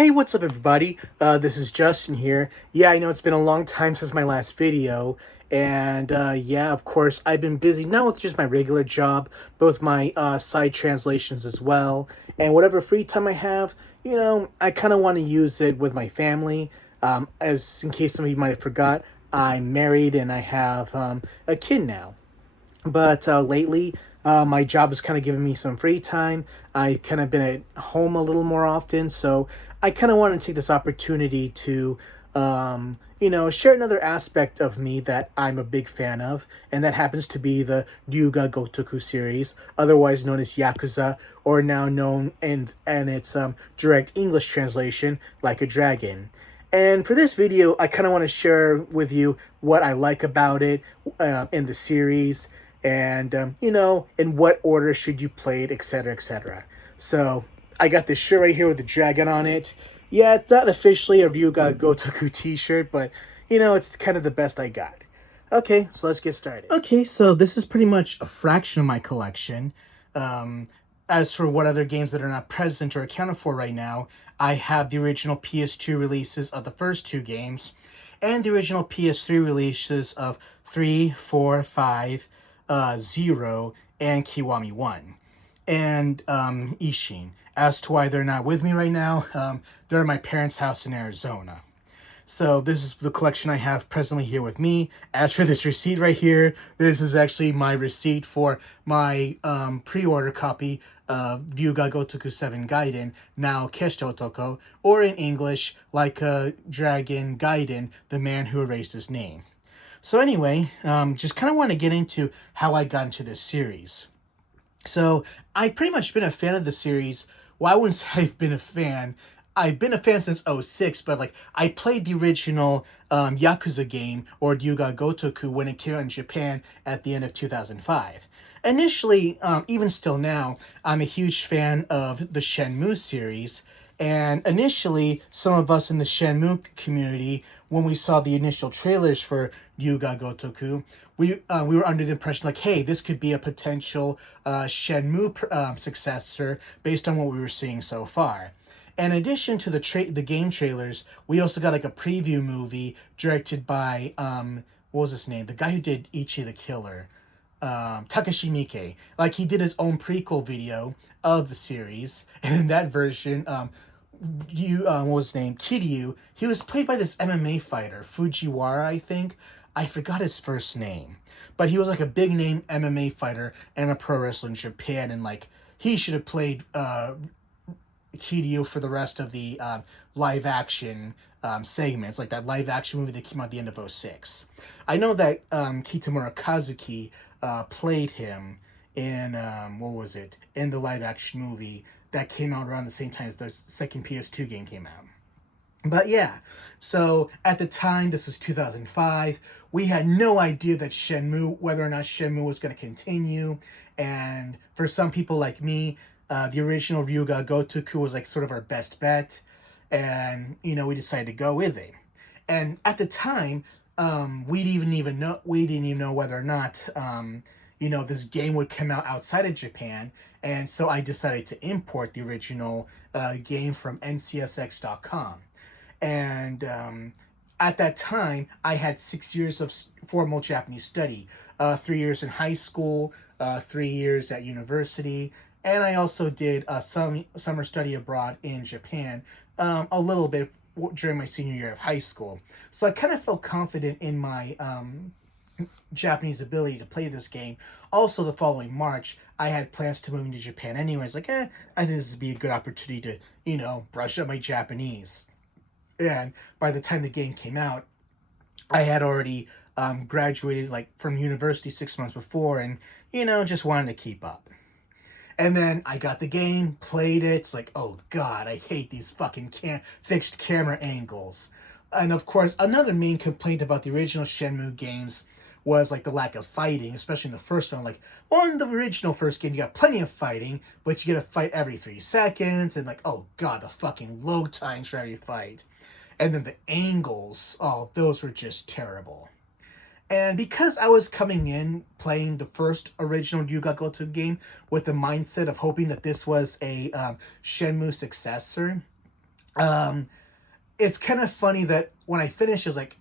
Hey, what's up, everybody? This is Justin here. Yeah, I know it's been a long time since my last video, and yeah, of course, I've been busy not with just my regular job, but with my side translations as well. And whatever free time I have, I kind of want to use it with my family. As in case some of you might have forgot, I'm married and I have a kid now. But lately, my job has kind of given me some free time. I've kind of been at home a little more often, so I kind of want to take this opportunity to, share another aspect of me that I'm a big fan of, and that happens to be the Ryuga Gotoku series, otherwise known as Yakuza, or now known and its direct English translation, Like a Dragon. And for this video, I kind of want to share with you what I like about it in the series, and in what order should you play it, etc., etc. So I got this shirt right here with the dragon on it. Yeah, it's not officially a Ryuga Gotoku t-shirt, but it's kind of the best I got. Okay, so let's get started. Okay, so this is pretty much a fraction of my collection. Um, as for what other games that are not present or accounted for right now, I have the original PS2 releases of the first two games, and the original PS3 releases of 3, 4, 5, 0, and Kiwami 1, and Ishin. As to why they're not with me right now, they're at my parents' house in Arizona. So this is the collection I have presently here with me. As for this receipt right here, this is actually my receipt for my pre-order copy of Ryuga Gotoku 7 Gaiden, now Keshito Otoko, or in English, Like a Dragon Gaiden, The Man Who Erased His Name. So anyway, just kind of want to get into how I got into this series. So I've pretty much been a fan of the series. Well, I wouldn't say I've been a fan. I've been a fan since '06, but like I played the original Yakuza game, or Ryuga Gotoku, when it came out in Japan at the end of 2005. Initially, even still now, I'm a huge fan of the Shenmue series. And initially, some of us in the Shenmue community, when we saw the initial trailers for Ryuga Gotoku, we were under the impression like, hey, this could be a potential Shenmue successor based on what we were seeing so far. In addition to the game trailers, we also got like a preview movie directed by what was his name? The guy who did Ichi the Killer, Takashi Miike. Like, he did his own prequel video of the series, and in that version, what was his name? Kiryu. He was played by this MMA fighter, Fujiwara, I think. I forgot his first name, but he was like a big name MMA fighter and a pro wrestler in Japan, and like he should have played Kiryu for the rest of the live action segments, like that live action movie that came out at the end of '06. I know that Kitamura Kazuki played him in what was it, in the live action movie that came out around the same time as the second PS2 game came out. But yeah, so at the time, this was 2005, we had no idea that whether or not Shenmue was going to continue. And for some people like me, the original Ryuga Gotoku was like sort of our best bet. And, we decided to go with it. And at the time, we didn't even know whether or not, this game would come out outside of Japan. And so I decided to import the original game from ncsx.com. And at that time, I had 6 years of formal Japanese study, 3 years in high school, 3 years at university, and I also did some summer study abroad in Japan, a little bit during my senior year of high school. So I kind of felt confident in my Japanese ability to play this game. Also, the following March, I had plans to move into Japan anyways. Like, I think this would be a good opportunity to, brush up my Japanese. And by the time the game came out, I had already graduated like from university 6 months before, and just wanted to keep up. And then I got the game, played it. It's like, oh god, I hate these fucking fixed camera angles. And of course, another main complaint about the original Shenmue games was like the lack of fighting, especially in the first one. Like, on the original first game, you got plenty of fighting, but you get to fight every 3 seconds, and like, oh god, the fucking load times for every fight. And then the angles, oh, those were just terrible. And because I was coming in playing the first original Ryuga Gotoku game with the mindset of hoping that this was a Shenmue successor, Um, it's kind of funny that when I finished, it was like,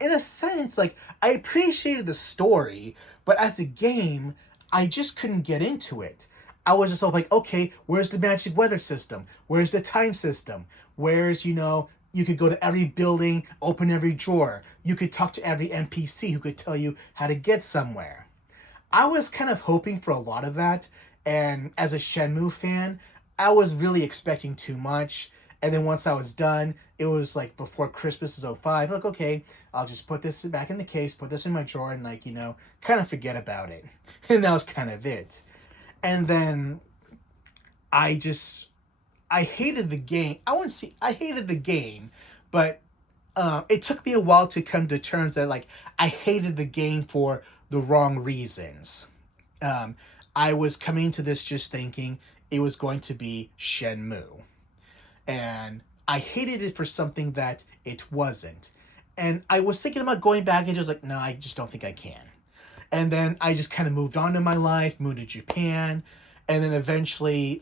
in a sense, like, I appreciated the story, but as a game, I just couldn't get into it. I was just all like, okay, where's the magic weather system? Where's the time system? Where's, you could go to every building, open every drawer. You could talk to every NPC who could tell you how to get somewhere. I was kind of hoping for a lot of that, and as a Shenmue fan, I was really expecting too much. And then once I was done, it was like before Christmas is '05. Like, okay, I'll just put this back in the case, put this in my drawer, and like, kind of forget about it. And that was kind of it. And then I just I hated the game. I wouldn't see I hated the game, but it took me a while to come to terms that like I hated the game for the wrong reasons. Um, I was coming to this just thinking it was going to be Shenmue, and I hated it for something that it wasn't. And I was thinking about going back, and it was like, no, I just don't think I can. And then I just kind of moved on in my life, moved to Japan, and then eventually,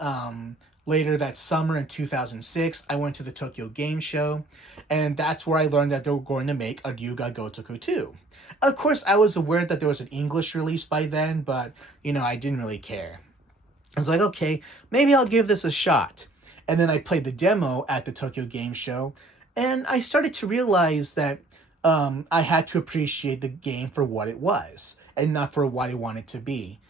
later that summer in 2006, I went to the Tokyo Game Show, and that's where I learned that they were going to make a Ryuga Gotoku 2. Of course, I was aware that there was an English release by then, but, I didn't really care. I was like, okay, maybe I'll give this a shot. And then I played the demo at the Tokyo Game Show, and I started to realize that I had to appreciate the game for what it was and not for what I wanted to be.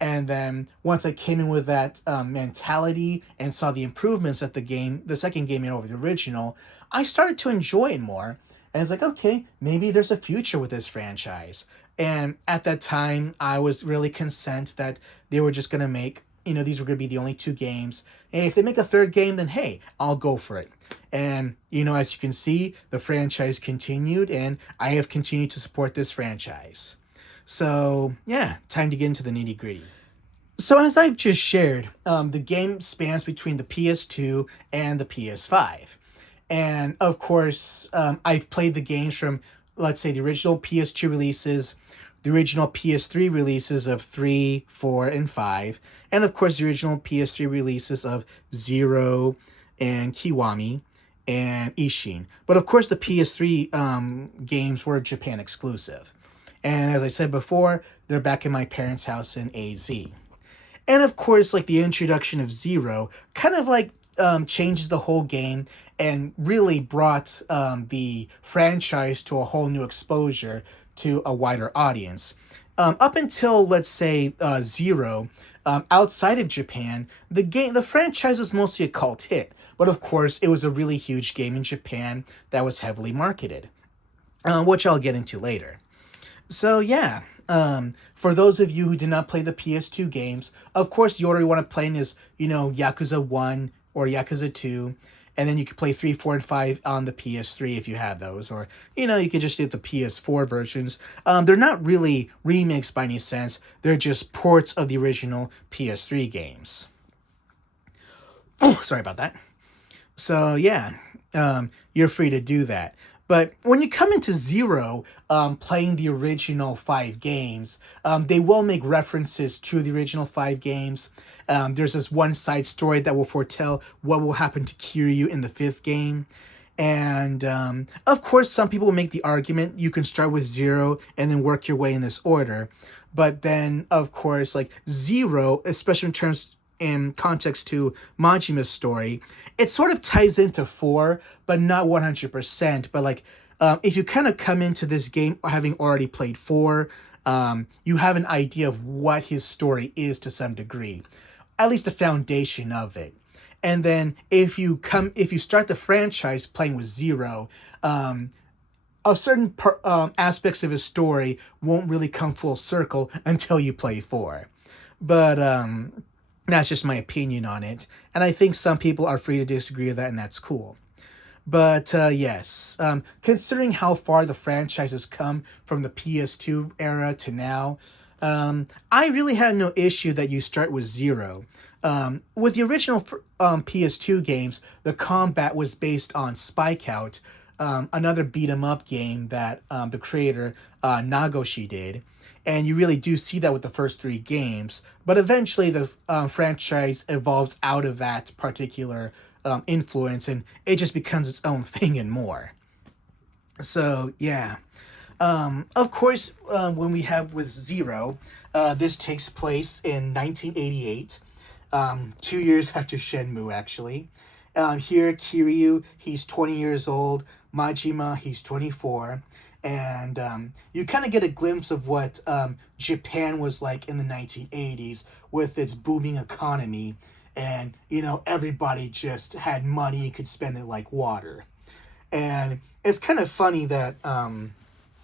And then once I came in with that mentality and saw the improvements that the second game made over the original, I started to enjoy it more. And it's like, okay, maybe there's a future with this franchise. And at that time, I was really content that they were just going to make, these were going to be the only two games. And if they make a third game, then hey, I'll go for it. And, as you can see, the franchise continued, and I have continued to support this franchise. So, yeah, time to get into the nitty gritty. So, as I've just shared, the game spans between the PS2 and the PS5. And, of course, I've played the games from, let's say, the original PS2 releases, the original PS3 releases of 3, 4, and 5, and, of course, the original PS3 releases of 0 and Kiwami and Ishin. But, of course, the PS3 games were Japan exclusive. And as I said before, they're back in my parents' house in AZ. And of course, like the introduction of Zero kind of like changes the whole game and really brought the franchise to a whole new exposure to a wider audience. Up until, let's say, Zero, outside of Japan, the franchise was mostly a cult hit. But of course, it was a really huge game in Japan that was heavily marketed, which I'll get into later. So yeah, for those of you who did not play the PS2 games, of course the order you want to play in is, Yakuza 1 or Yakuza 2, and then you can play 3, 4, and 5 on the PS3 if you have those, or, you can just get the PS4 versions. They're not really remakes by any sense, they're just ports of the original PS3 games. Oh, sorry about that. So yeah, you're free to do that. But when you come into Zero, playing the original 5 games, they will make references to the original 5 games. There's this one side story that will foretell what will happen to Kiryu in the 5th game. And, of course, some people will make the argument you can start with 0 and then work your way in this order. But then, of course, like Zero, especially in context to Majima's story, it sort of ties into 4, but not 100%. But like, if you kind of come into this game having already played 4, you have an idea of what his story is to some degree, at least the foundation of it. And then if you start the franchise playing with 0, certain aspects of his story won't really come full circle until you play 4. But that's just my opinion on it, and I think some people are free to disagree with that, and that's cool. But yes, considering how far the franchise has come from the PS2 era to now, I really had no issue that you start with 0. With the original PS2 games, the combat was based on Spike Out, another beat-em-up game that the creator Nagoshi did. And you really do see that with the first 3 games. But eventually the franchise evolves out of that particular influence, and it just becomes its own thing and more. So yeah. Of course, when we have with Zero, this takes place in 1988, 2 years after Shenmue, actually. Here, Kiryu, he's 20 years old. Majima, he's 24. And you kind of get a glimpse of what Japan was like in the 1980s with its booming economy. And, everybody just had money and could spend it like water. And it's kind of funny that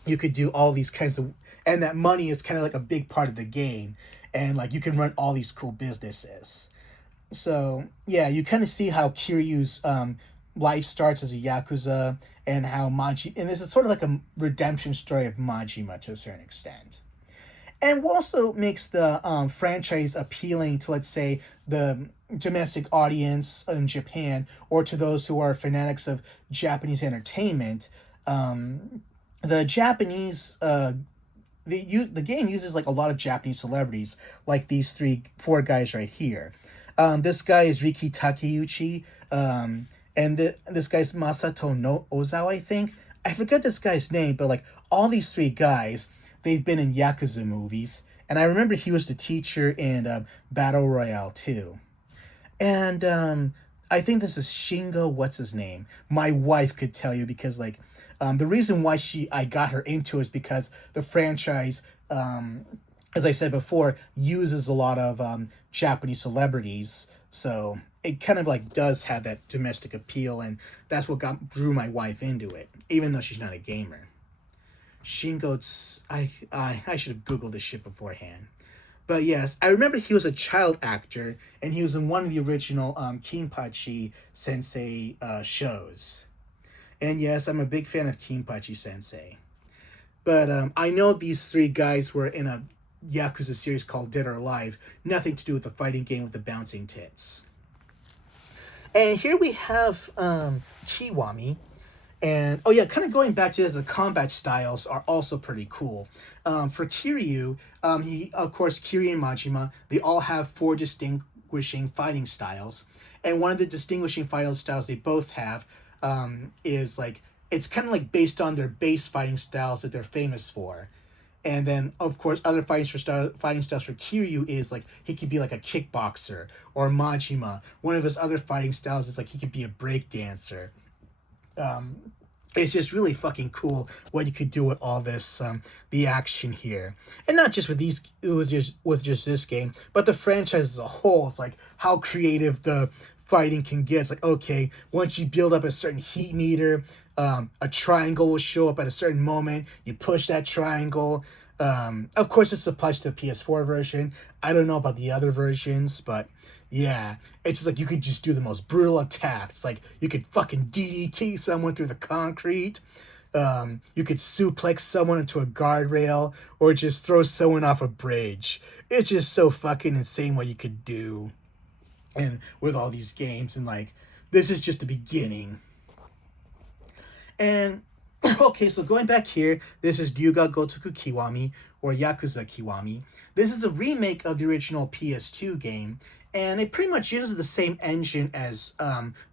you could do all these kinds of, and that money is kind of like a big part of the game, and like you can run all these cool businesses. So yeah, you kind of see how Kiryu's life starts as a Yakuza, and how and this is sort of like a redemption story of Majima to a certain extent. And what also makes the franchise appealing to, let's say, the domestic audience in Japan, or to those who are fanatics of Japanese entertainment, the Japanese the game uses like a lot of Japanese celebrities, like these four guys right here. This guy is Riki Takeuchi, and this guy's Masato no Ozawa, I think. I forget this guy's name, but like all these three guys, they've been in Yakuza movies, and I remember he was the teacher in Battle Royale 2. And I think this is Shingo, what's his name? My wife could tell you, because like the reason why I got her into it is because the franchise, as I said before, uses a lot of Japanese celebrities, so it kind of like does have that domestic appeal, and that's what drew my wife into it, even though she's not a gamer. Shingo, I should have Googled this shit beforehand. But yes, I remember he was a child actor, and he was in one of the original Kinpachi Sensei shows. And yes, I'm a big fan of Kinpachi Sensei. But I know these three guys were in a Yakuza series called Dead or Alive, nothing to do with the fighting game with the bouncing tits. And here we have Kiwami. And, oh yeah, kind of going back to this, the combat styles are also pretty cool. For Kiryu, of course, Kiryu and Majima, they all have 4 distinguishing fighting styles. And one of the distinguishing fighting styles they both have is like, it's kind of like based on their base fighting styles that they're famous for. And then, of course, other fighting styles for Kiryu is like, he could be like a kickboxer, or Majima. One of his other fighting styles is like, he could be a breakdancer. It's just really fucking cool what you could do with all this, the action here, and not just with just this game, but the franchise as a whole. It's like how creative the fighting can get. It's like, okay, once you build up a certain heat meter, a triangle will show up at a certain moment. You push that triangle. Of course, this applies to the PS4 version. I don't know about the other versions, but yeah, it's just like you could just do the most brutal attacks. Like you could fucking DDT someone through the concrete. You could suplex someone into a guardrail, or just throw someone off a bridge. It's just so fucking insane what you could do. And with all these games, and like, this is just the beginning. And okay, so going back here, this is Ryuga Gotoku Kiwami, or Yakuza Kiwami. This is a remake of the original PS2 game, and it pretty much uses the same engine as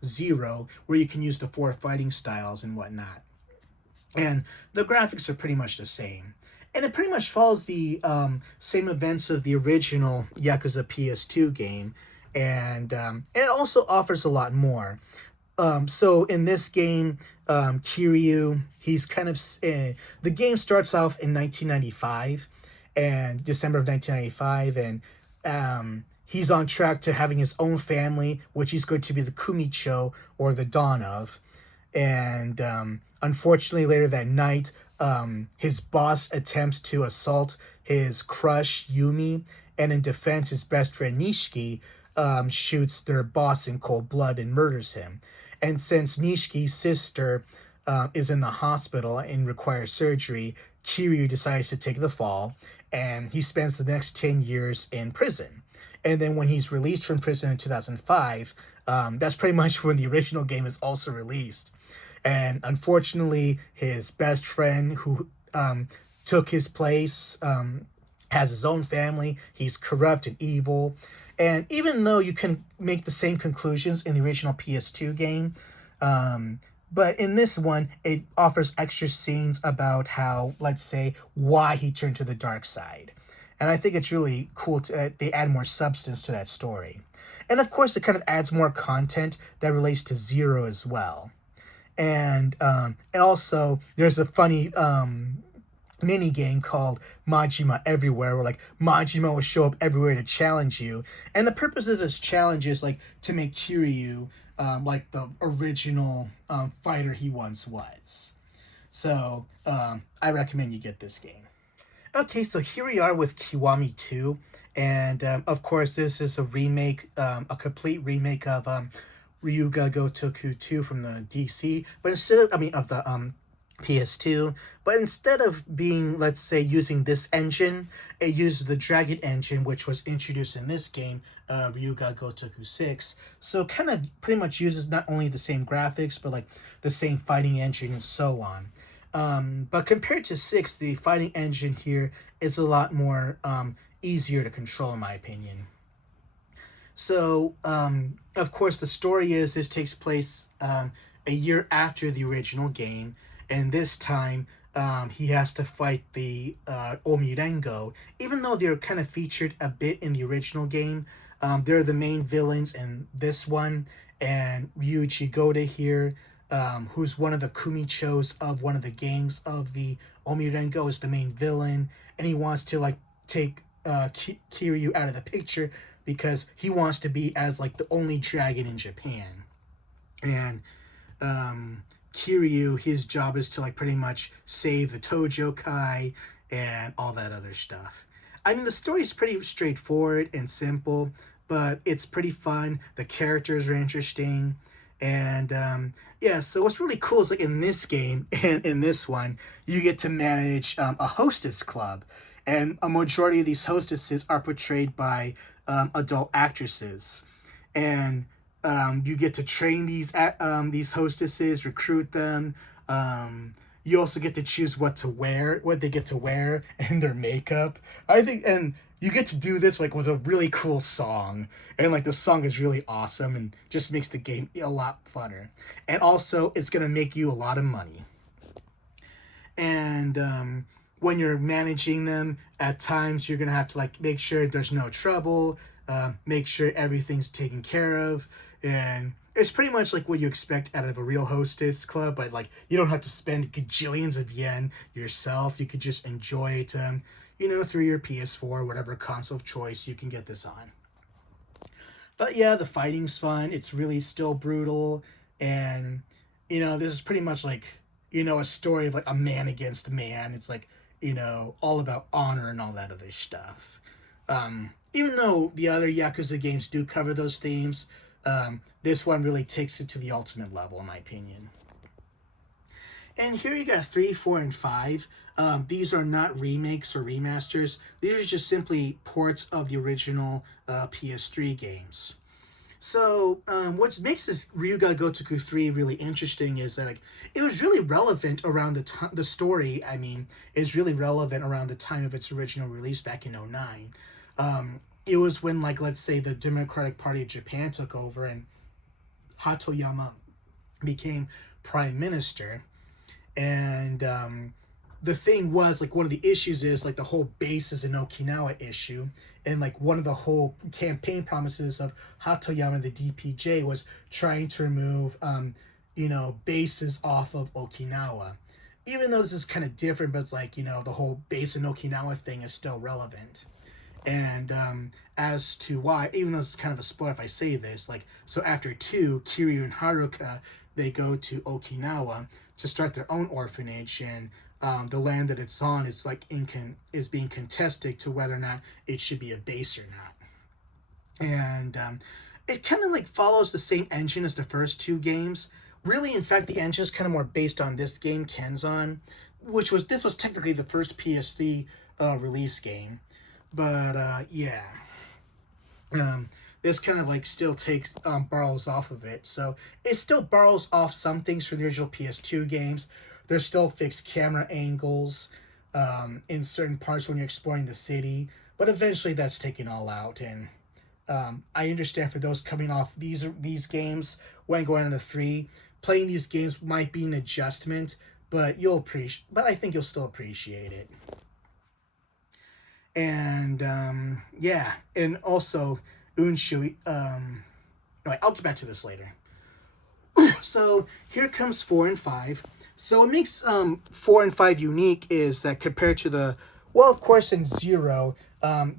Zero, where you can use the 4 fighting styles and whatnot. And the graphics are pretty much the same. And it pretty much follows the same events of the original Yakuza PS2 game, and it also offers a lot more. So in this game, Kiryu, he's kind of, the game starts off in 1995, and December of 1995, and he's on track to having his own family, which he's going to be the Kumicho, or the dawn of. And unfortunately, later that night, his boss attempts to assault his crush, Yumi, and in defense, his best friend, Nishiki, shoots their boss in cold blood and murders him. And since Nishiki's sister is in the hospital and requires surgery, Kiryu decides to take the fall, and he spends the next 10 years in prison. And then when he's released from prison in 2005, that's pretty much when the original game is also released. And unfortunately, his best friend who took his place has his own family. He's corrupt and evil. And even though you can make the same conclusions in the original PS2 game, but in this one, it offers extra scenes about how, let's say, why he turned to the dark side. And I think it's really cool to they add more substance to that story. And of course, it kind of adds more content that relates to Zero as well. And also, there's a funny mini game called Majima Everywhere, where like Majima will show up everywhere to challenge you. And the purpose of this challenge is like to make Kiryu like the original fighter he once was. So I recommend you get this game. Okay, so here we are with Kiwami 2, and of course this is a remake, a complete remake of Ryuga Gotoku 2 from the DC, but instead of, of the PS2, but instead of being, let's say, using this engine, it uses the Dragon engine, which was introduced in this game, Ryuga Gotoku 6, so kind of pretty much uses not only the same graphics, but like the same fighting engine and so on. But compared to 6, the fighting engine here is a lot more easier to control, in my opinion. So, of course, the story is this takes place a year after the original game, and this time he has to fight the Omirengo. Even though they're kind of featured a bit in the original game, they're the main villains in this one, and Ryuichi Goda here, who's one of the kumichos of one of the gangs of the Omirengo, is the main villain, and he wants to like take Kiryu out of the picture because he wants to be as like the only dragon in Japan. And Kiryu, his job is to like pretty much save the Tojo Kai and all that other stuff. I mean, the story's pretty straightforward and simple, but it's pretty fun. The characters are interesting. And yeah, so what's really cool is like in this game and in this one, you get to manage a hostess club. And a majority of these hostesses are portrayed by adult actresses. And you get to train these hostesses, recruit them. You also get to choose what they get to wear, and their makeup. I think, and you get to do this like with a really cool song, and like the song is really awesome and just makes the game a lot funner. And also, it's gonna make you a lot of money. And when you're managing them, at times you're gonna have to like make sure there's no trouble, make sure everything's taken care of, and it's pretty much like what you expect out of a real hostess club, but like you don't have to spend gajillions of yen yourself. You could just enjoy it, through your PS4, whatever console of choice you can get this on. But yeah, the fighting's fun. It's really still brutal, and this is pretty much like a story of like a man against man. It's like all about honor and all that other stuff. Even though the other Yakuza games do cover those themes, this one really takes it to the ultimate level, in my opinion. And here you got 3, 4, and 5. These are not remakes or remasters. These are just simply ports of the original PS3 games. So what makes this Ryuga Gotoku 3 really interesting is that it was really relevant around the story. I mean, is really relevant around the time of its original release back in 2009. It was when, like, let's say the Democratic Party of Japan took over and Hatoyama became prime minister. And the thing was, like, one of the issues is, like, the whole bases in Okinawa issue. And, like, one of the whole campaign promises of Hatoyama, the DPJ, was trying to remove, bases off of Okinawa. Even though this is kind of different, but it's like, the whole base in Okinawa thing is still relevant. And as to why, even though it's kind of a spoiler if I say this, like, so after 2, Kiryu and Haruka, they go to Okinawa to start their own orphanage, and the land that it's on is like is being contested to whether or not it should be a base or not. And it kind of like follows the same engine as the first 2 games. Really, in fact, the engine is kind of more based on this game, Kenzan, this was technically the first PSV release game. But yeah, this kind of like still takes borrows off of it. So it still borrows off some things from the original PS2 games. There's still fixed camera angles in certain parts when you're exploring the city, but eventually that's taken all out, and I understand for those coming off these games when going on to 3, playing these games might be an adjustment, but I think you'll still appreciate it. And yeah, and also Unshui. Anyway, I'll get back to this later. So here comes 4 and 5. So what makes 4 and 5 unique is that compared to of course in 0,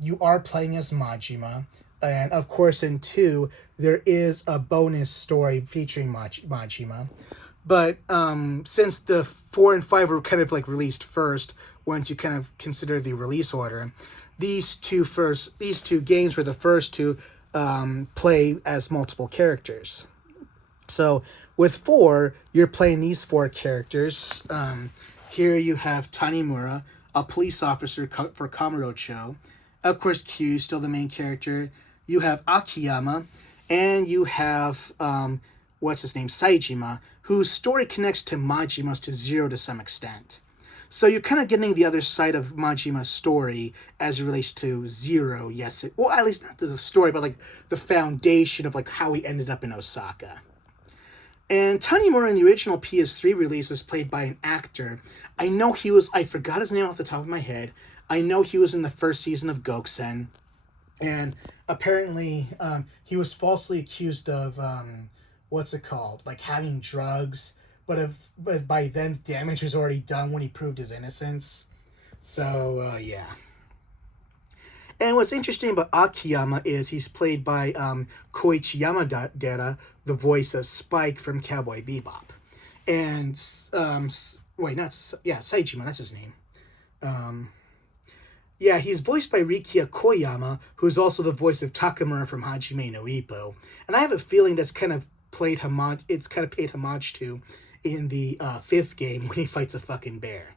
you are playing as Majima. And of course in 2, there is a bonus story featuring Majima. But since the 4 and 5 were kind of like released first, once you kind of consider the release order, these two games were the first to play as multiple characters. So with 4, you're playing these 4 characters. Here you have Tanimura, a police officer for Kamurocho. Of course, Kiryu is still the main character. You have Akiyama, and you have, Saejima, whose story connects to Majima's to 0 to some extent. So you're kind of getting the other side of Majima's story as it relates to 0, yes. Well, at least not the story, but like the foundation of like how he ended up in Osaka. And Tanimura in the original PS3 release was played by an actor. I forgot his name off the top of my head. I know he was in the first season of Goksen. And apparently he was falsely accused of, like having drugs. But by then, damage was already done when he proved his innocence. So, yeah. And what's interesting about Akiyama is he's played by Koichi Yamadera, the voice of Spike from Cowboy Bebop. And, Saejima, that's his name. He's voiced by Rikia Koyama, who's also the voice of Takamura from Hajime no Ippo. And I have a feeling that's kind of paid homage to in the 5th game when he fights a fucking bear.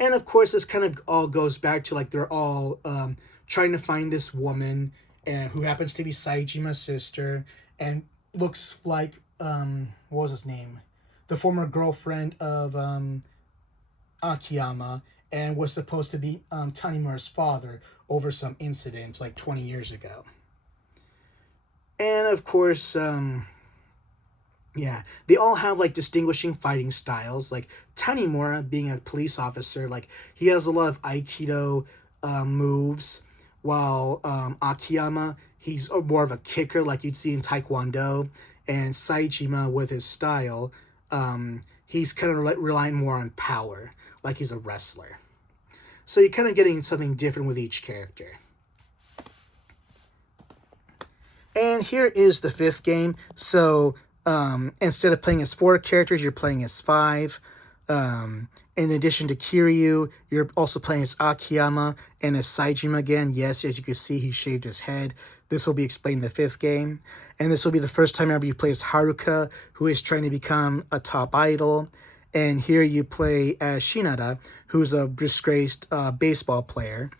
And of course, this kind of all goes back to like they're all trying to find this woman who happens to be Saejima's sister and looks like what was his name? The former girlfriend of Akiyama, and was supposed to be Tanimura's father over some incident like 20 years ago. And of course, they all have like distinguishing fighting styles. Like Tanimura, being a police officer, like he has a lot of Aikido moves, while Akiyama, he's more of a kicker like you'd see in Taekwondo. And Saejima, with his style, he's kind of relying more on power, like he's a wrestler. So you're kind of getting something different with each character. And here is the 5th game. So instead of playing as 4 characters, you're playing as 5. In addition to Kiryu, you're also playing as Akiyama and as Saejima again. Yes, as you can see, he shaved his head. This will be explained in the 5th game. And this will be the first time ever you play as Haruka, who is trying to become a top idol. And here you play as Shinada, who's a disgraced baseball player.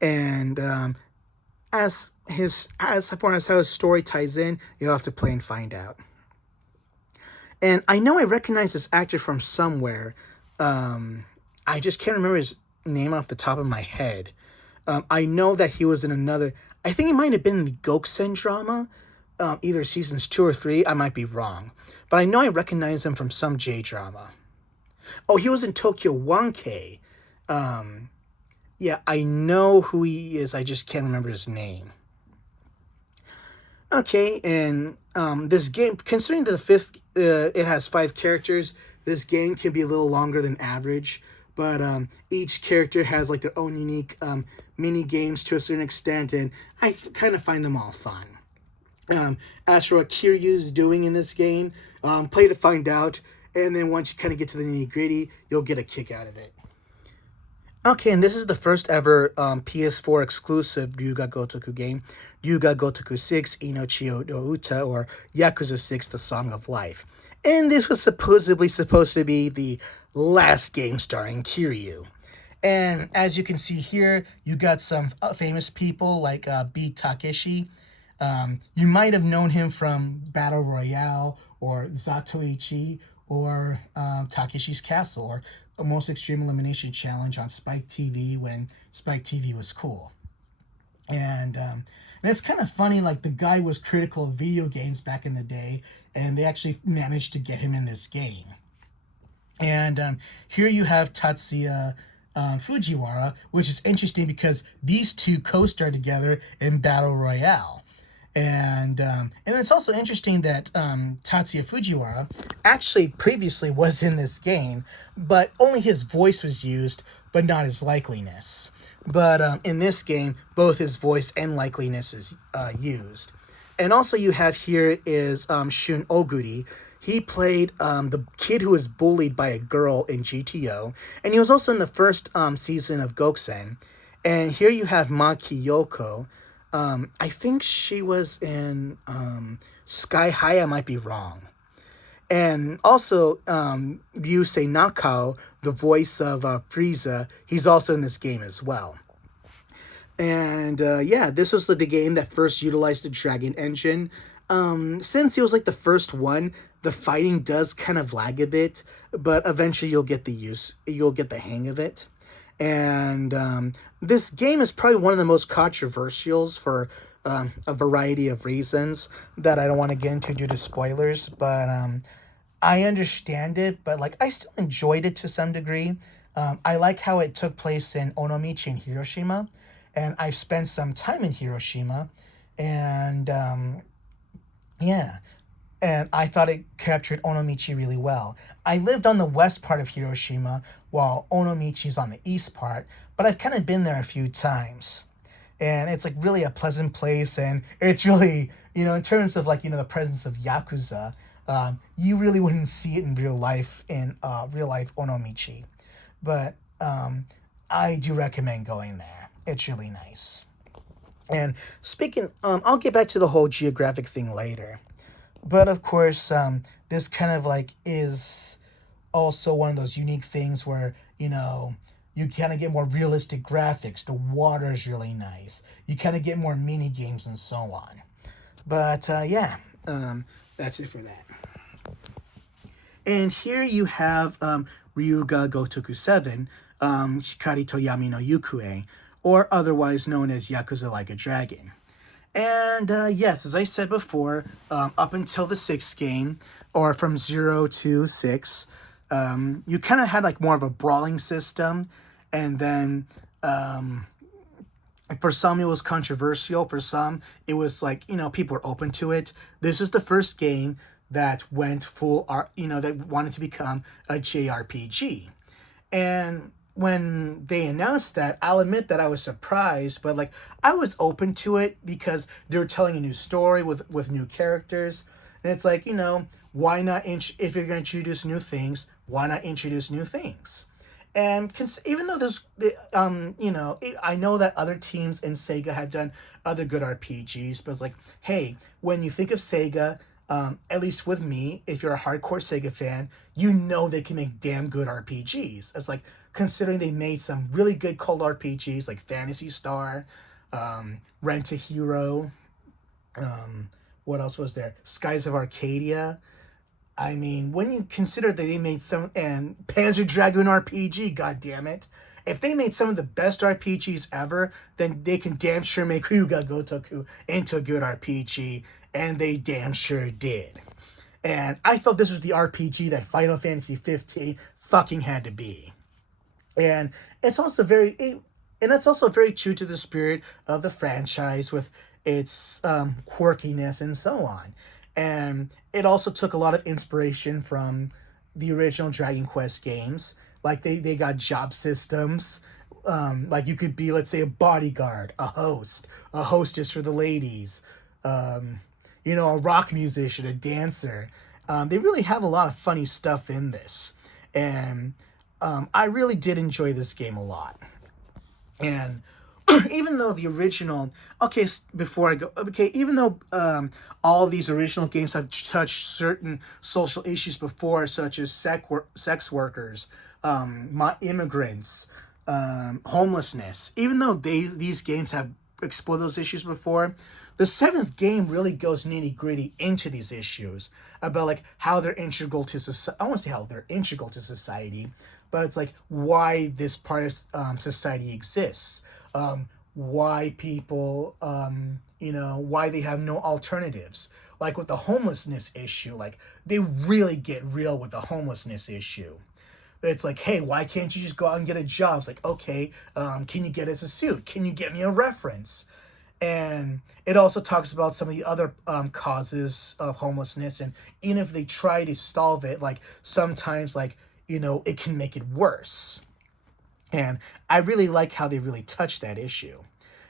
And as far as how his story ties in, you'll have to play and find out. And I know I recognize this actor from somewhere. I just can't remember his name off the top of my head. I know that he was in another... I think he might have been in the Goksen drama, either seasons 2 or 3. I might be wrong. But I know I recognize him from some J-drama. Oh, he was in Tokyo Wankei. I know who he is. I just can't remember his name. Okay, and this game, considering the 5th, it has 5 characters, this game can be a little longer than average, but each character has like their own unique mini games to a certain extent, and I kind of find them all fun. As for what Kiryu's doing in this game, play to find out, and then once you kind of get to the nitty-gritty, you'll get a kick out of it. Okay, and this is the first ever PS4 exclusive Ryuga Gotoku game, Ryuga Gotoku 6 Inochi no Uta, or Yakuza 6 The Song of Life. And this was supposedly supposed to be the last game starring Kiryu. And as you can see here, you got some famous people like Beat Takeshi. You might have known him from Battle Royale, or Zatoichi, or Takeshi's Castle, or a Most Extreme Elimination Challenge on Spike TV when Spike TV was cool. And it's kind of funny, like the guy was critical of video games back in the day, and they actually managed to get him in this game. And here you have Tatsuya Fujiwara, which is interesting because these two co-star together in Battle Royale. And it's also interesting that Tatsuya Fujiwara actually previously was in this game, but only his voice was used, but not his likeliness. But in this game, both his voice and likeliness is used. And also you have here is Shun Oguri. He played the kid who was bullied by a girl in GTO, and he was also in the first season of Goksen. And here you have Ma Kiyoko. I think she was in Sky High. I might be wrong. And also, Ryusei Nakao, the voice of Frieza, he's also in this game as well. And yeah, this was the game that first utilized the Dragon Engine. Since it was like the first one, the fighting does kind of lag a bit, but eventually you'll get the hang of it. And this game is probably one of the most controversials for a variety of reasons that I don't want to get into due to spoilers, but I understand it, but like I still enjoyed it to some degree. I like how it took place in Onomichi in Hiroshima, and I've spent some time in Hiroshima, and yeah, and I thought it captured Onomichi really well. I lived on the west part of Hiroshima, while Onomichi's on the east part, but I've kind of been there a few times. And it's like really a pleasant place, and it's really, in terms of like, the presence of Yakuza, you really wouldn't see it in real life Onomichi. But I do recommend going there. It's really nice. And speaking, I'll get back to the whole geographic thing later. But of course, this kind of like is also one of those unique things where, you kind of get more realistic graphics. The water is really nice. You kind of get more mini games and so on. But yeah, that's it for that. And here you have Ryuga Gotoku 7, Shikari to Yami no Yukue, or otherwise known as Yakuza Like a Dragon. And yes, as I said before, up until the 6th game, or from 0 to 6, you kind of had like more of a brawling system, and then for some it was controversial, for some it was like, people were open to it. This is the first game that went full that wanted to become a JRPG. And when they announced that, I'll admit that I was surprised, but like I was open to it because they were telling a new story with new characters. And it's like, why not, if you're going to introduce new things, why not introduce new things? And even though there's, I know that other teams in Sega had done other good RPGs, but it's like, hey, when you think of Sega, at least with me, if you're a hardcore Sega fan, they can make damn good RPGs. It's like, considering they made some really good cold RPGs like Phantasy Star, Rent a Hero, what else was there? Skies of Arcadia. I mean, when you consider that they made and Panzer Dragoon RPG, god damn it. If they made some of the best RPGs ever, then they can damn sure make Ryuga Gotoku into a good RPG, and they damn sure did. And I thought this was the RPG that Final Fantasy 15 fucking had to be. And it's also very true to the spirit of the franchise with its quirkiness and so on. And it also took a lot of inspiration from the original Dragon Quest games. Like they got job systems. Like you could be, let's say, a bodyguard, a hostess for the ladies, a rock musician, a dancer. They really have a lot of funny stuff in this. And I really did enjoy this game a lot. And even though the original, even though all these original games have touched certain social issues before, such as sex workers, immigrants, homelessness, even though these games have explored those issues before, the 7th game really goes nitty gritty into these issues about like how they're integral to society. I won't say how they're integral to society, but it's like why this part of society exists. why people, why they have no alternatives. Like with the homelessness issue, like they really get real with the homelessness issue. It's like, hey, why can't you just go out and get a job? It's like, okay, can you get us a suit? Can you get me a reference? And it also talks about some of the other causes of homelessness, and even if they try to solve it, like sometimes, like, it can make it worse. And I really like how they really touch that issue.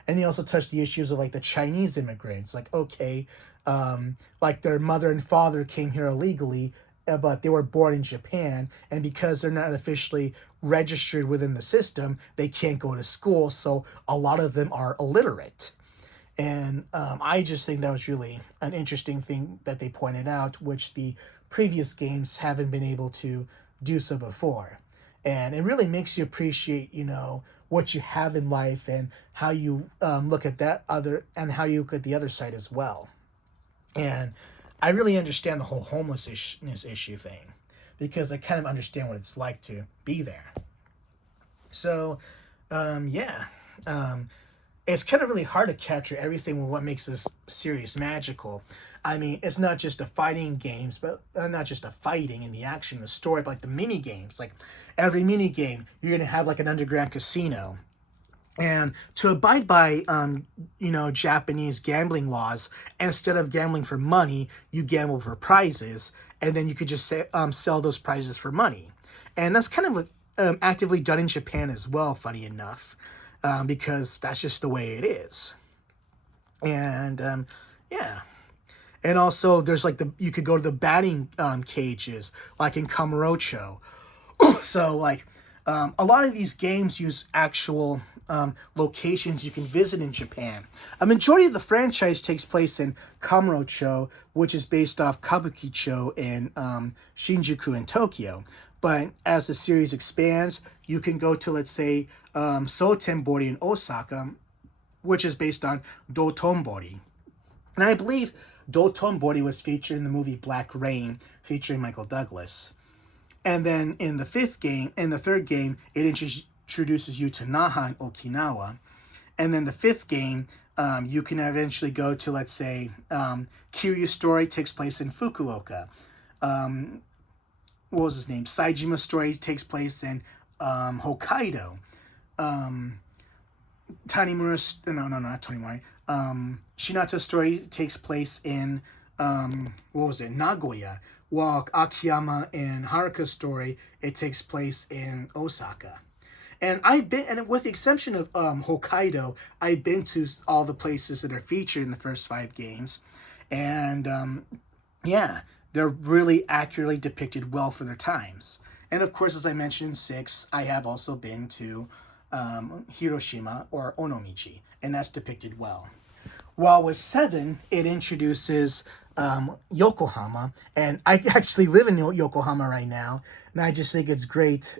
And they also touch the issues of like the Chinese immigrants. Like, okay, like their mother and father came here illegally, but they were born in Japan. And because they're not officially registered within the system, they can't go to school. So a lot of them are illiterate. And I just think that was really an interesting thing that they pointed out, which the previous games haven't been able to do so before. And it really makes you appreciate, what you have in life and how you look at that other and how you look at the other side as well. And I really understand the whole homelessness issue thing because I kind of understand what it's like to be there. So, yeah. It's kind of really hard to capture everything with what makes this series magical. I mean, it's not just the fighting games, but not just the fighting and the action, the story, but like the mini games. Like every mini game, you're gonna have like an underground casino, and to abide by Japanese gambling laws, instead of gambling for money, you gamble for prizes, and then you could just sell those prizes for money, and that's kind of actively done in Japan as well. Funny enough. Because that's just the way it is. And yeah. And also, there's like you could go to the batting cages, like in Kamurocho. So, like, a lot of these games use actual locations you can visit in Japan. A majority of the franchise takes place in Kamurocho, which is based off Kabukicho in Shinjuku in Tokyo. But as the series expands, you can go to, let's say, Sotenbori in Osaka, which is based on Dotonbori. And I believe Dotonbori was featured in the movie Black Rain, featuring Michael Douglas. And then in the third game, it introduces you to Naha in Okinawa. And then the fifth game, you can eventually go to, let's say, Kiryu's story takes place in Fukuoka. What was his name? Saijima's story takes place in Hokkaido. Tanimura's, no, not Tanimura. Shinata's story takes place in, Nagoya. While Akiyama and Haruka's story, it takes place in Osaka. And with the exception of Hokkaido, I've been to all the places that are featured in the first 5 games. And, yeah, they're really accurately depicted well for their times. And of course, as I mentioned in 6, I have also been to Hiroshima or Onomichi, and that's depicted well. While with 7, it introduces Yokohama, and I actually live in Yokohama right now, and I just think it's great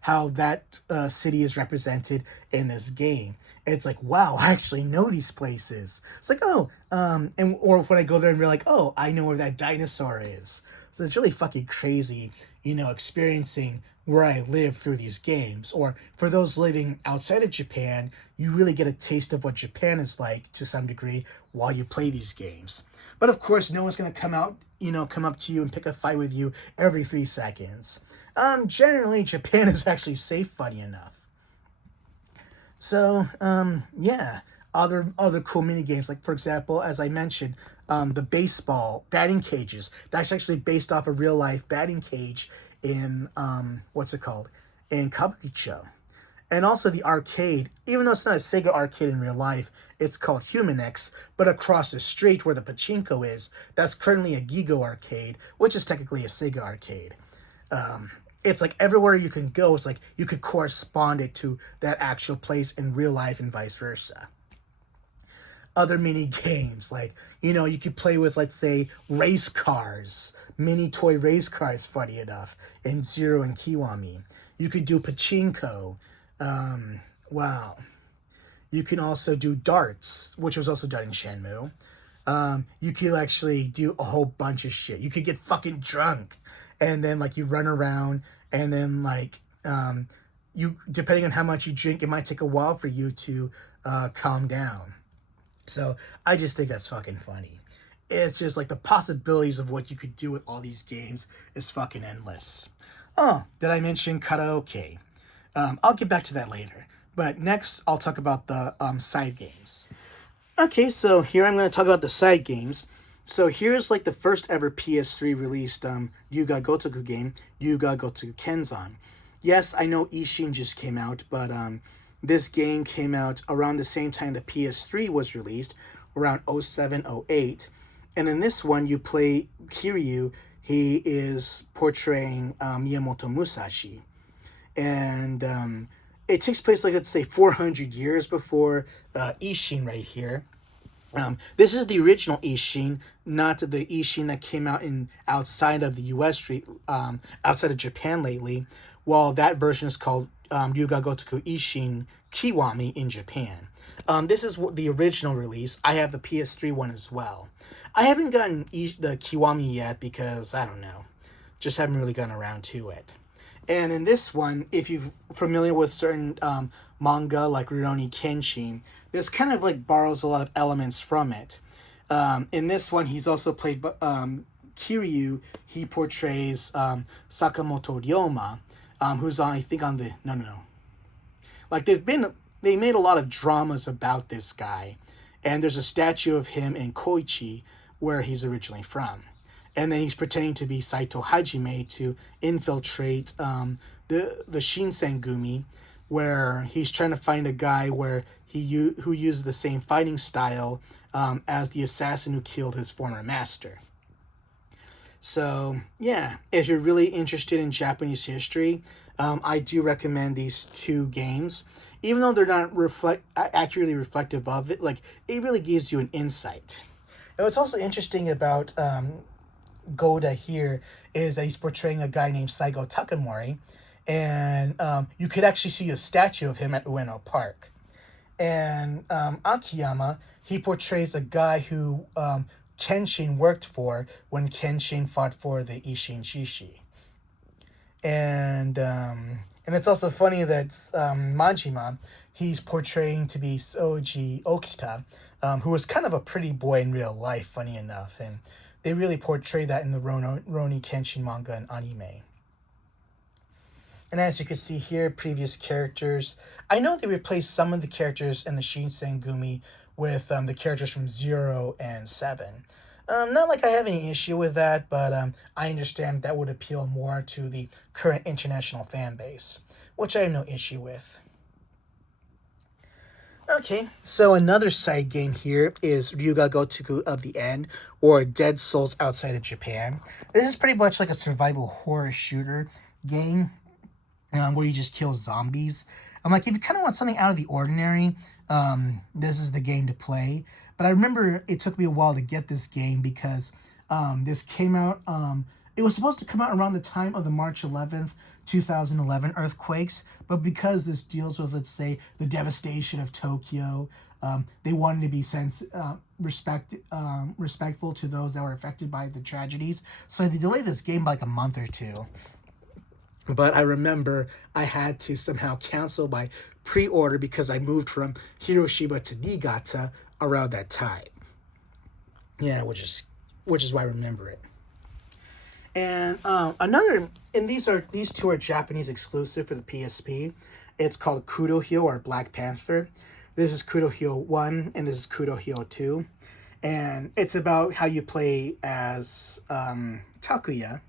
how that city is represented in this game. It's like, wow, I actually know these places. It's like, oh, or when I go there and be like, oh, I know where that dinosaur is. So it's really fucking crazy, experiencing where I live through these games. Or for those living outside of Japan, you really get a taste of what Japan is like to some degree while you play these games. But of course, no one's gonna come up to you and pick a fight with you every 3 seconds. Generally, Japan is actually safe, funny enough. So, yeah, other cool mini games, like for example, as I mentioned, the baseball batting cages. That's actually based off a real life batting cage in in Kabukicho. And also the arcade, even though it's not a Sega arcade in real life, it's called Humanex, but across the street where the pachinko is, that's currently a Gigo arcade, which is technically a Sega arcade. It's like everywhere you can go, it's like you could correspond it to that actual place in real life and vice versa. Other mini games, like, you could play with, let's say, race cars, mini toy race cars, funny enough, in Zero and Kiwami. You could do pachinko. Wow. You can also do darts, which was also done in Shenmue. You could actually do a whole bunch of shit. You could get fucking drunk, and then, like, you run around, and then, like, you, depending on how much you drink, it might take a while for you to calm down. So I just think that's fucking funny. It's just like the possibilities of what you could do with all these games is fucking endless. Oh, did I mention karaoke? I'll get back to that later. But next, I'll talk about the side games. Okay, so here I'm going to talk about the side games. So here's like the first ever PS3 released Yuga Gotoku game, Yuga Gotoku Kenzan. Yes, I know Ishin just came out, but this game came out around the same time the PS3 was released, around 07, 08. And in this one, you play Kiryu. He is portraying Miyamoto Musashi. And it takes place, like, let's say, 400 years before Ishin right here. This is the original Ishin, not the Ishin that came out outside of the U.S., outside of Japan lately, while that version is called Yuga Gotoku Ishin Kiwami in Japan. This is the original release. I have the PS3 one as well. I haven't gotten the Kiwami yet because, I don't know, just haven't really gotten around to it. And in this one, if you're familiar with certain manga like Rurouni Kenshin, this kind of like borrows a lot of elements from it. In this one, he's also played Kiryu. He portrays Sakamoto Ryoma, who's on, I think, on the no. Like they made a lot of dramas about this guy, and there's a statue of him in Koichi, where he's originally from. And then he's pretending to be Saito Hajime to infiltrate the Shinsengumi, where he's trying to find a guy who uses the same fighting style as the assassin who killed his former master. So, yeah, if you're really interested in Japanese history, I do recommend these two games. Even though they're not accurately reflective of it, like, it really gives you an insight. And what's also interesting about Goda here is that he's portraying a guy named Saigo Takamori, and you could actually see a statue of him at Ueno Park. And Akiyama, he portrays a guy who Kenshin worked for when Kenshin fought for the Ishin Shishi. And it's also funny that Majima, he's portraying to be Soji Okita, who was kind of a pretty boy in real life, funny enough, and they really portray that in the Rurouni Kenshin manga and anime. And as you can see here, previous characters. I know they replaced some of the characters in the Shinsengumi with the characters from 0 and 7. Not like I have any issue with that, but I understand that would appeal more to the current international fan base, which I have no issue with. Okay, so another side game here is Ryuga Gotoku of the End, or Dead Souls outside of Japan. This is pretty much like a survival horror shooter game where you just kill zombies. I'm like, if you kind of want something out of the ordinary, this is the game to play. But I remember it took me a while to get this game because this came out, it was supposed to come out around the time of the March 11th, 2011 earthquakes, but because this deals with, let's say, the devastation of Tokyo, they wanted to be respectful to those that were affected by the tragedies, so they delayed this game by like a month or two. But I remember I had to somehow cancel my pre-order because I moved from Hiroshima to Niigata around that time. Yeah, which is why I remember it. And these two are Japanese exclusive for the PSP. It's called Kurohyo, or Black Panther. This is Kurohyo 1 and this is Kurohyo 2. And it's about how you play as Takuya.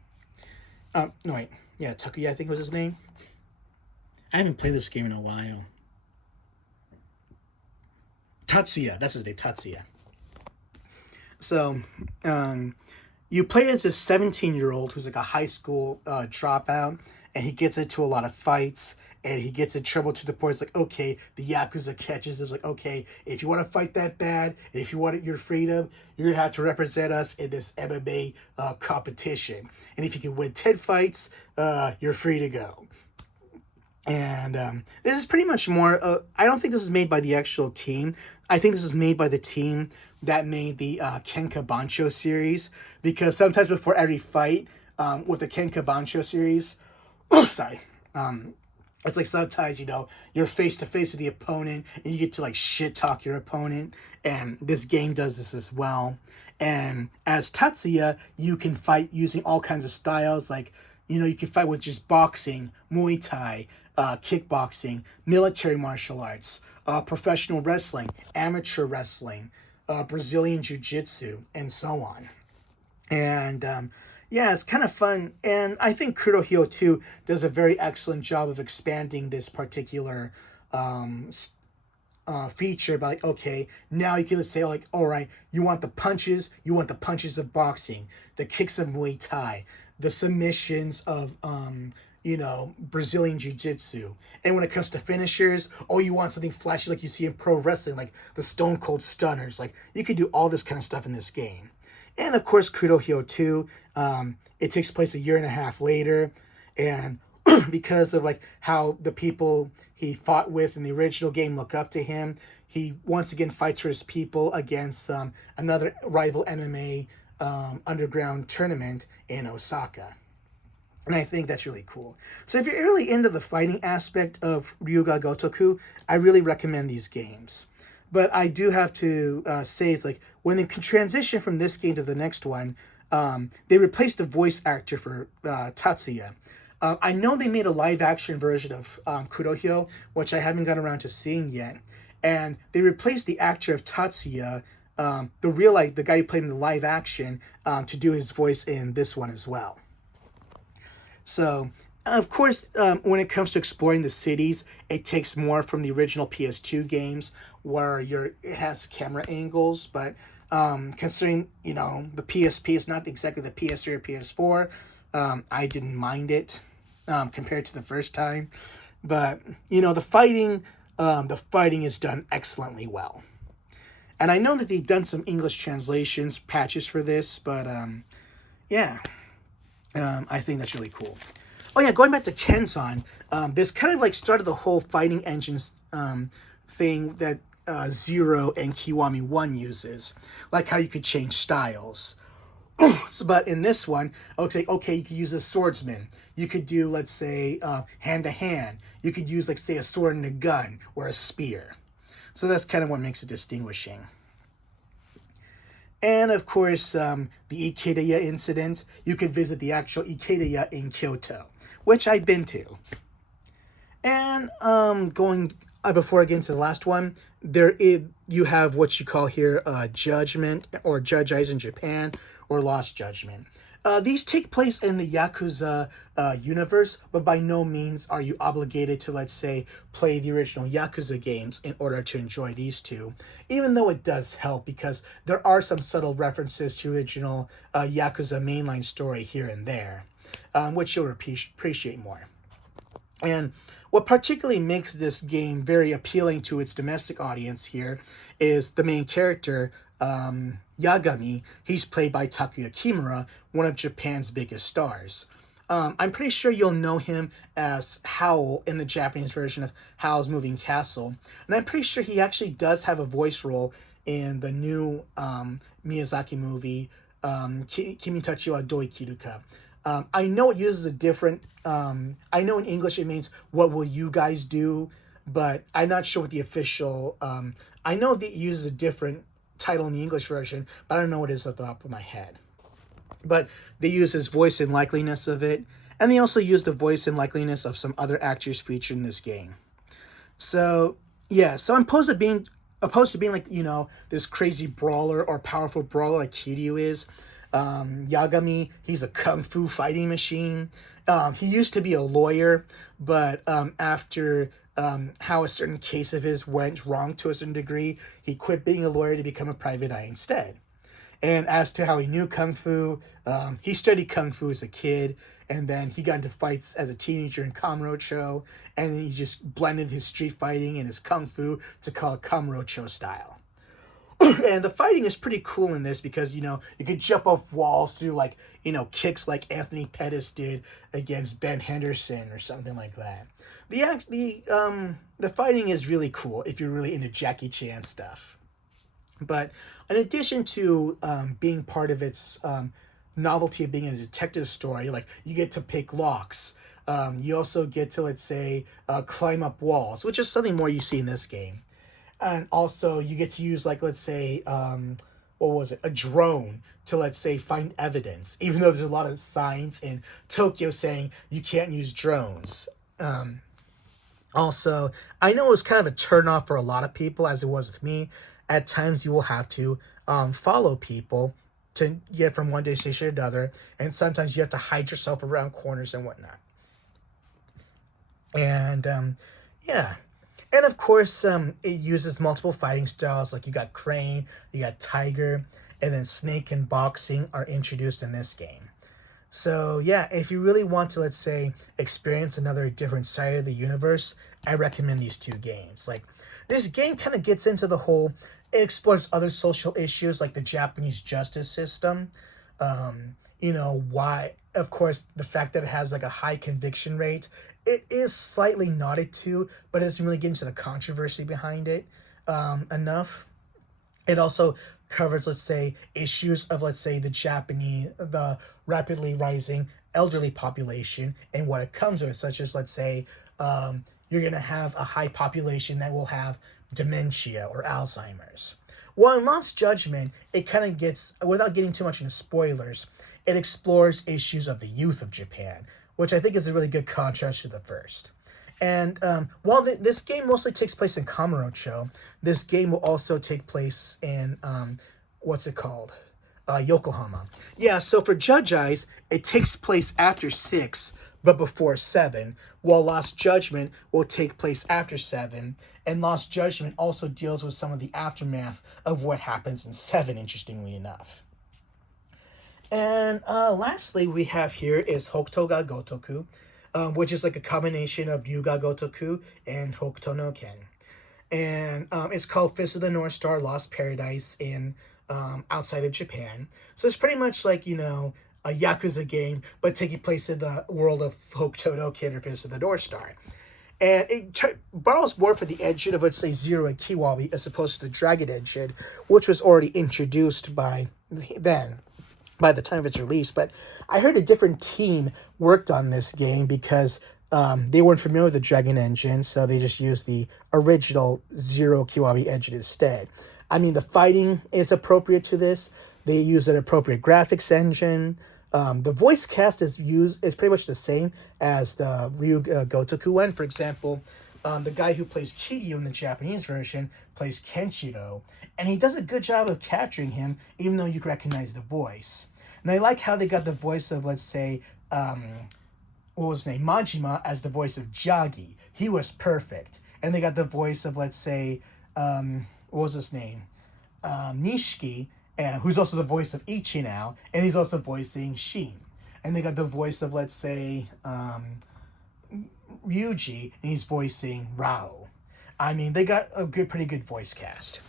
Takuya, I think was his name. I haven't played this game in a while. Tatsuya, that's his name, Tatsuya. So, you play as a 17-year-old who's like a high school dropout, and he gets into a lot of fights, and he gets in trouble to the point it's like, okay, the Yakuza catches him. It's like, okay, if you want to fight that bad, and if you want your freedom, you're going to have to represent us in this MMA competition. And if you can win 10 fights, you're free to go. And this is pretty much more, I don't think this was made by the actual team. I think this was made by the team that made the Kenka Bancho series, because sometimes before every fight with the Kenka Bancho series, It's like sometimes, you're face to face with the opponent and you get to like shit talk your opponent. And this game does this as well. And as Tatsuya, you can fight using all kinds of styles. Like, you can fight with just boxing, Muay Thai, kickboxing, military martial arts, professional wrestling, amateur wrestling, Brazilian Jiu Jitsu, and so on. And yeah, it's kind of fun. And I think Kurohyo 2 does a very excellent job of expanding this particular um, feature. But like, okay, now you can say like, all right, you want the punches of boxing, the kicks of Muay Thai, the submissions of Brazilian Jiu Jitsu. And when it comes to finishers, oh, you want something flashy like you see in pro wrestling, like the Stone Cold Stunners. Like, you could do all this kind of stuff in this game. And of course, Kurohyo 2, it takes place a year and a half later. And because of like how the people he fought with in the original game look up to him, he once again fights for his people against another rival MMA underground tournament in Osaka. And I think that's really cool. So if you're really into the fighting aspect of Ryuga Gotoku, I really recommend these games. But I do have to say, it's like when they can transition from this game to the next one, they replaced the voice actor for Tatsuya. I know they made a live action version of Kurohyo, which I haven't got around to seeing yet. And they replaced the actor of Tatsuya, the guy who played in the live action, to do his voice in this one as well. So, of course, when it comes to exploring the cities, it takes more from the original PS2 games, where it has camera angles. But considering the PSP is not exactly the PS3 or PS4, I didn't mind it compared to the first time. But the fighting is done excellently well. And I know that they've done some English translations patches for this, but yeah. I think that's really cool. Oh yeah, going back to Kenzan, this kind of like started the whole fighting engines thing that Zero and Kiwami 1 uses. Like how you could change styles. But in this one, I would say, okay, you could use a swordsman. You could do, let's say, hand to hand. You could use, like, say, a sword and a gun or a spear. So that's kind of what makes it distinguishing. And of course, the Ikedeya incident, you could visit the actual Ikedeya in Kyoto, which I've been to. And before I get into the last one, you have what you call here judgment, or judge eyes in Japan, or lost judgment. These take place in the Yakuza universe, but by no means are you obligated to, let's say, play the original Yakuza games in order to enjoy these two, even though it does help because there are some subtle references to original Yakuza mainline story here and there, which you'll appreciate more. And what particularly makes this game very appealing to its domestic audience here is the main character, Yagami. He's played by Takuya Kimura, one of Japan's biggest stars. I'm pretty sure you'll know him as Howl in the Japanese version of Howl's Moving Castle. And I'm pretty sure he actually does have a voice role in the new Miyazaki movie, Kimi Tachi wa Dou Ikiru. I know it uses a different, I know in English it means, what will you guys do? But I'm not sure what the official, I know that it uses a different title in the English version, but I don't know what it is off the top of my head. But they use his voice and likeliness of it, and they also use the voice and likeliness of some other actors featured in this game. So, yeah, so I'm opposed to being like, this crazy brawler or powerful brawler like Kiryu is. Yagami, he's a kung fu fighting machine. He used to be a lawyer, but after how a certain case of his went wrong to a certain degree, he quit being a lawyer to become a private eye instead. And as to how he knew kung fu, he studied kung fu as a kid, and then he got into fights as a teenager in Kamurocho, and then he just blended his street fighting and his kung fu to call it Kamurocho style. And the fighting is pretty cool in this because, you could jump off walls, do like, kicks like Anthony Pettis did against Ben Henderson or something like that. The fighting is really cool if you're really into Jackie Chan stuff. But in addition to being part of its novelty of being a detective story, like you get to pick locks. You also get to, let's say, climb up walls, which is something more you see in this game. And also you get to use, like, let's say, what was it, a drone to, let's say, find evidence, even though there's a lot of signs in Tokyo saying you can't use drones. Also, I know it was kind of a turnoff for a lot of people, as it was with me. At times you will have to follow people to get from one destination to another, and sometimes you have to hide yourself around corners and whatnot. And yeah, and of course, it uses multiple fighting styles. Like, you got Crane, you got Tiger, and then Snake and Boxing are introduced in this game. So yeah, if you really want to, let's say, experience another different side of the universe, I recommend these two games. Like, this game kind of gets into the whole, it explores other social issues like the Japanese justice system. Why, of course, the fact that it has like a high conviction rate, it is slightly nodded to, but it doesn't really get into the controversy behind it enough. It also covers, let's say, issues of, let's say, the rapidly rising elderly population and what it comes with, such as, let's say, you're going to have a high population that will have dementia or Alzheimer's. Well, in Lost Judgment, it kind of gets, without getting too much into spoilers, it explores issues of the youth of Japan, which I think is a really good contrast to the first. And while this game mostly takes place in Kamurocho, this game will also take place in, what's it called? Yokohama. Yeah, so for Judge Eyes, it takes place after 6, but before 7, while Lost Judgment will take place after 7, and Lost Judgment also deals with some of the aftermath of what happens in 7, interestingly enough. And lastly, we have here is Hokuto ga Gotoku, which is like a combination of Ryuga Gotoku and Hokuto no Ken. And it's called Fist of the North Star Lost Paradise in outside of Japan. So it's pretty much like, a Yakuza game, but taking place in the world of Hokuto no Ken or Fist of the North Star. And it borrows more for the engine of, let's say, Zero and Kiwami as opposed to the Dragon engine, which was already introduced by the time of its release. But I heard a different team worked on this game because they weren't familiar with the Dragon engine, so they just used the original Zero Kiwami engine instead. I mean, the fighting is appropriate to this. They use an appropriate graphics engine. The voice cast is pretty much the same as the Ryuga Gotoku one. For example, the guy who plays Kiryu in the Japanese version plays Kenshiro, and he does a good job of capturing him, even though you can recognize the voice. And I like how they got the voice of, let's say, what was his name, Majima, as the voice of Jagi. He was perfect. And they got the voice of, let's say, what was his name, Nishiki, who's also the voice of Ichi now, and he's also voicing Shin. And they got the voice of, let's say, Ryuji, and he's voicing Rao. I mean, they got a pretty good voice cast.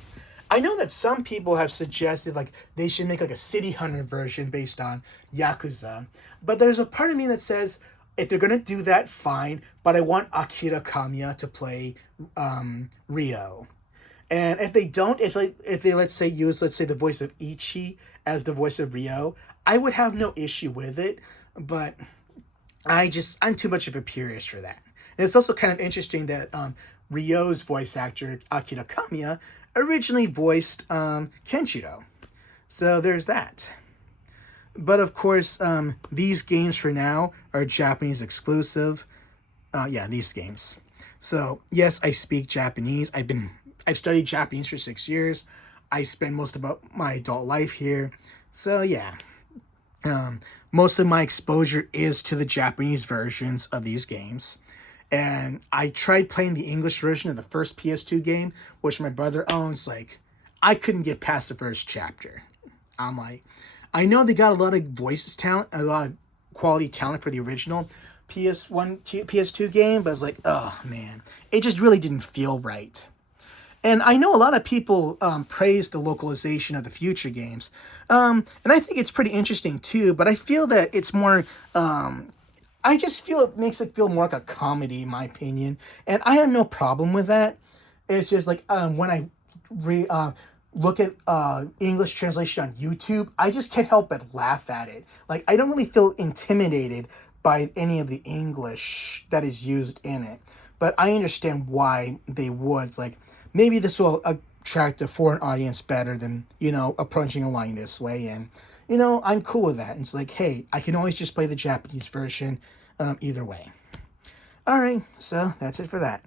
I know that some people have suggested, like, they should make, like, a City Hunter version based on Yakuza. But there's a part of me that says, if they're going to do that, fine. But I want Akira Kamiya to play Ryo. And if they don't, if they let's say, use, let's say, the voice of Ichi as the voice of Ryo, I would have no issue with it. But I'm too much of a purist for that. And it's also kind of interesting that Ryo's voice actor, Akira Kamiya, originally voiced Kenshiro. So there's that. But of course, these games for now are Japanese exclusive. These games. So yes, I speak Japanese. I've studied Japanese for 6 years. I spend most of my adult life here. So yeah. Most of my exposure is to the Japanese versions of these games. And I tried playing the English version of the first PS2 game, which my brother owns. Like, I couldn't get past the first chapter. I'm like, I know they got a lot of voice talent, a lot of quality talent for the original PS2 game, but it's like, oh man, it just really didn't feel right. And I know a lot of people praise the localization of the future games. And I think it's pretty interesting too, but I feel that it's more, I just feel it makes it feel more like a comedy, in my opinion. And I have no problem with that. It's just like when I look at English translation on YouTube, I just can't help but laugh at it. Like, I don't really feel intimidated by any of the English that is used in it. But I understand why they would. It's like, maybe this will attract a foreign audience better than, approaching a line this way. And, I'm cool with that. And it's like, hey, I can always just play the Japanese version either way. All right, so that's it for that.